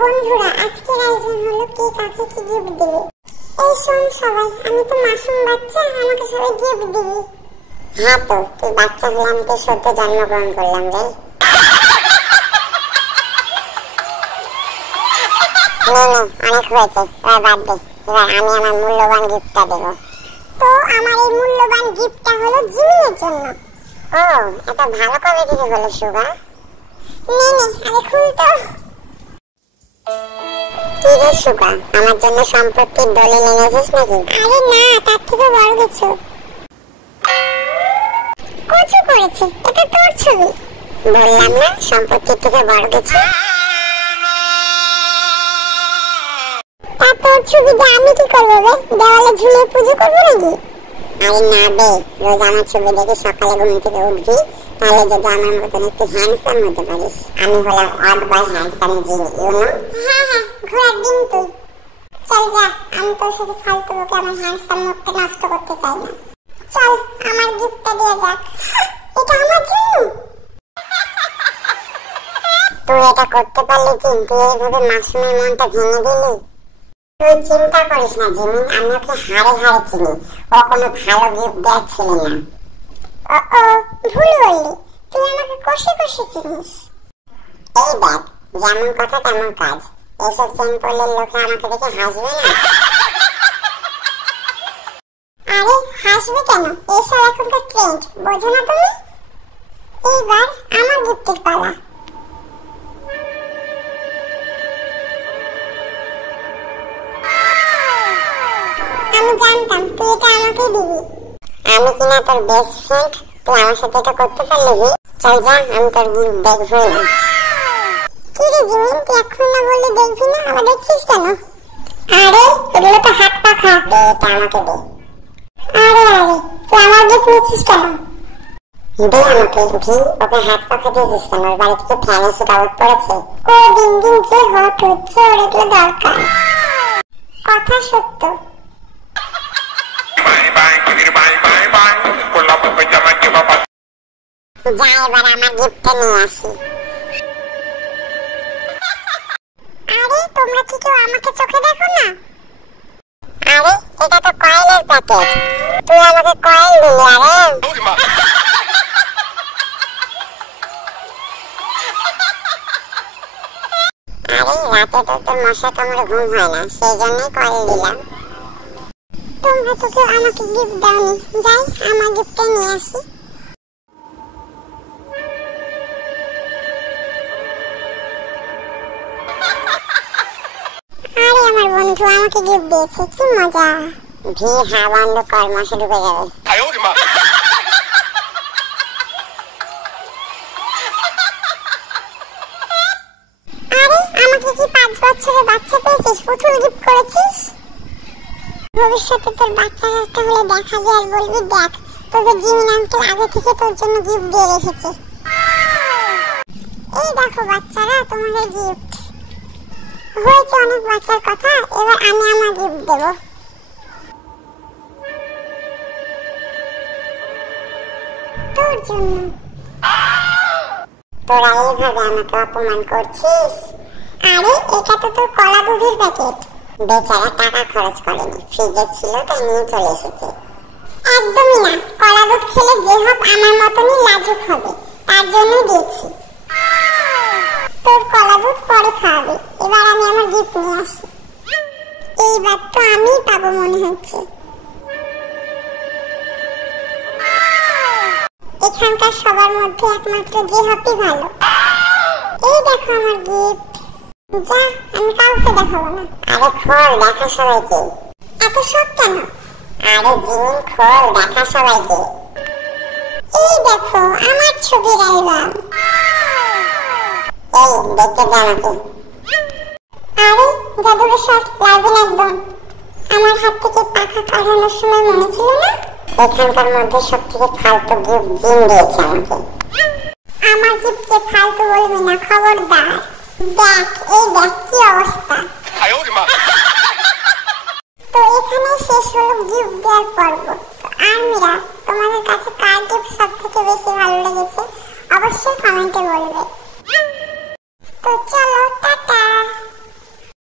বন্ধুরা, আজকের আয়োজন হলো কে কাকে কি গিফট দেবে। এই শোন সবাই, আমি তো মাসুম বাচ্চা, আমাকে সবাই গিফট দিবি। হ্যাঁ তো, তুই বাচ্চা হলে আমি তো সদ্য জন্মগ্রহণ করলাম রে। অনেক হয়েছে, এবার বাদ দে। এবার আমি আমার মূল্যবান গিফটটা দেব। তো আমার এই মূল্যবান গিফটটা হলো জিমিনের জন্য। ও, এত ভালো কবে থেকে হলো সুগা? আরে খুল তো। কি রে সুগা, আমার জন্য সম্পত্তির দলিল এনেছিস নাকি? আরে না, তার থেকে বড় কিছু। কচু করেছে, এটা তোর ছবি। বললাম না, সম্পত্তির থেকে বড় কিছু। তা তোর ছবি দিয়ে আমি কি করবো রে? দেওয়ালে ঝুলিয়ে পুজো করবো নাকি? আরে না বে, রোজ আমার ছবি দেখে সকালে ঘুম থেকে উঠবি, তাহলে যদি আমার মতন একটু হ্যান্ডসাম হতে পারিস। আমি হলাম অড বাই হ্যান্ডসাম জিন, ইউ নো? হ্যাঁ, ঘোড়ার ডিম তুই। চল যা, আমি তোর সাথে ফালতু বকে আমার হ্যান্ডসাম মুখটা নষ্ট করতে চাই না। চল, আমার গিফটটা দিয়ে যাক। এটা আমার জন্য। তুই এটা করতে পারলি জিন? তুই এইভাবে মাসুমের মনটা ভেঙে দিলি? তুই চিন্তা করিস না জিমিন, আমি ওকে হাড়ে হাড়ে চিনি। ও কোনো ভালো গিফট দেওয়ার ছিল না। ও, ভুল বললি, তুই আমাকে কষে কষে চিনিস। এই দেখ, যেমন কথা তেমন কাজ। এসব চেন পড়লে লোকে আমাকে দেখে হাসবে না? আরে হাসবে কেন? এসব এখনকার ট্রেন্ড, বোঝো না তুমি? এইবার আমার গিফটের পালা। আমি জানতাম তুই এটা আমাকে দিবি। আমি কিনা তোর বেস্ট ফ্রেন্ড, তুই আমার সাথে এটা করতে পারলি? চল যা, আমি তোর গিফট দেখবই না। কি রে জিমিন, তুই এখন না বললি দেখবি না, আবার দেখছিস কেন? আরে এগুলো তো হাত পাখা, দে এটা আমাকে দে। আরে তুই আমার গিফট নিচ্ছিস কেন? দে আমাকে। ওকে হাত পাখা দিয়েছিস কেন? ওর বাড়ি থেকে ফ্যানের সুট আউট পড়েছে। ও দিন দিন যে হট হচ্ছে, ওর এগুলো দরকার। কথা সত্য। যা, এবার আমার গিফটটা নিয়ে আসি। আরে তোমরা কি কেউ আমাকে চোখে দেখো না? আরে এটা তো কয়েলের প্যাকেট, তুই আমাকে কয়েল দিলি। আরে রাতে তো তোর মশা কামড়ে ঘুম হয় না, সেই জন্যই কয়েল দিলাম। তোমরা তো কেউ আমাকে গিফট দাওনি, যাই আমার গিফটটা নিয়ে আসি। আরে আমার বন্ধু আমাকে গিফট দিয়েছে, কি মজা। হা বন্ধ কর, মশা ঢুকে যাবে। আরে আমাকে কি 5 বছরের বাচ্চা পেয়েছিস? পুতুল গিফট করেছিস? ভবিষ্যতে তোর বাচ্চা একটা হলে দেখাবি আর বলবি দেখ, তোকে জিমিন আঙ্কেল আগে থেকে তোর জন্য গিফট দিয়ে রেখেছে। এই দেখো বাচ্চারা, তোমাদের গিফট। হয়েছে অনেক বাচ্চার কথা, এবার আমি আমার গিফট দেব। তোর জন্য। তোরা এইভাবে আমাকে অপমান করছিস? আরে এটা তো তোর কলা দুধের প্যাকেট। বেচারা টাকা খরচ করেনি, ফ্রিজে ছিল তাই নিয়ে চলে এসেছে। একদমই না, কলা দুধ খেলে যে হোক আমার মতনই লাজুক হবে, তার জন্য দিয়েছি। তোর কলা দুধ পরে খাওয়াবে, এবার আমি আমার গিফট নিয়ে আসি। এইবার তো আমি পাবো মনে হচ্ছে। এখানকার সবার মধ্যে একমাত্র যে হপি ভালো। এই দেখো আমার গিফট। যা, আমি কাউকে দেখাবো না। আরে খোল, দেখা সবাইকে। এত শখ কেন? আরে জিমিন খোল, দেখা সবাইকে। এই দেখো আমার ছবির অ্যালবাম। এই দেখতে দে আমাকে। আরে জাদুর শট, লাগবে না একদম। আমার হাত থেকে পাখা কাটানোর সময় মনে ছিল না? এখানকার মধ্যে সব থেকে ফালতু গিফট জিন দিয়েছে আমাকে। আমার গিফটকে ফালতু বলবি না, খবরদার। দেখ, এই দেখ কি অবস্থা। তো এখানে শেষ হলো গিফট দেওয়ার পর্ব। আর্মিরা, তোমাদের কাছে কার গিফট সব থেকে বেশি ভালো লেগেছে অবশ্যই কমেন্টে বলবে। তো চলো।